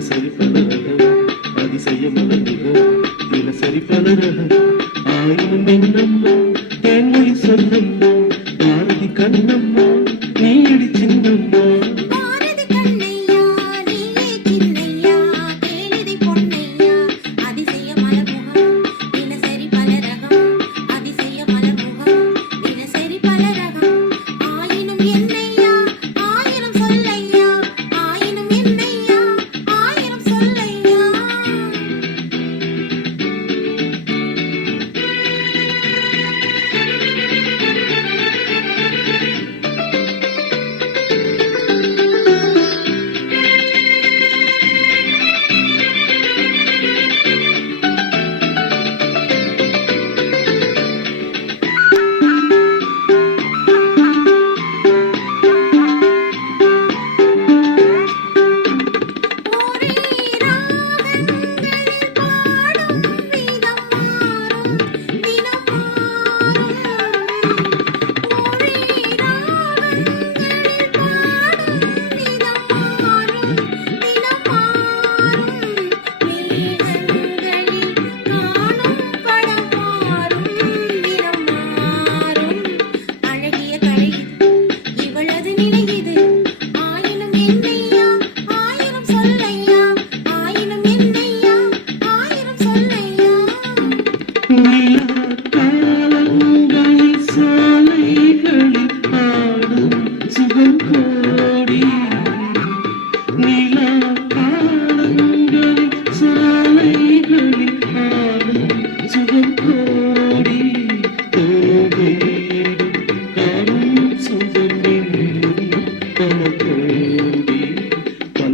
தினசரி பலரக அதிசயம் அழகுக தினசரி பலரக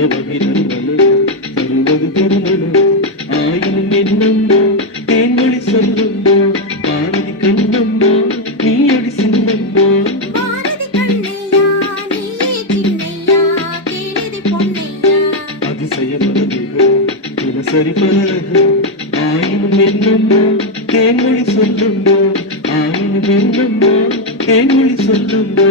பகிரங்களே சொல்வது திருமணம் ஆயினும் என்னம்மா தேன்மொழி சொல்லம்மா பாரதி கண்ணம்மா நீ அடி சின்னம்மா சரி பரக ஆயினும் என்னம்மா? தேன்மொழி சொல்லும்மா? ஆயினும் என்னம்மா? தேன்மொழி சொல்லும்மா?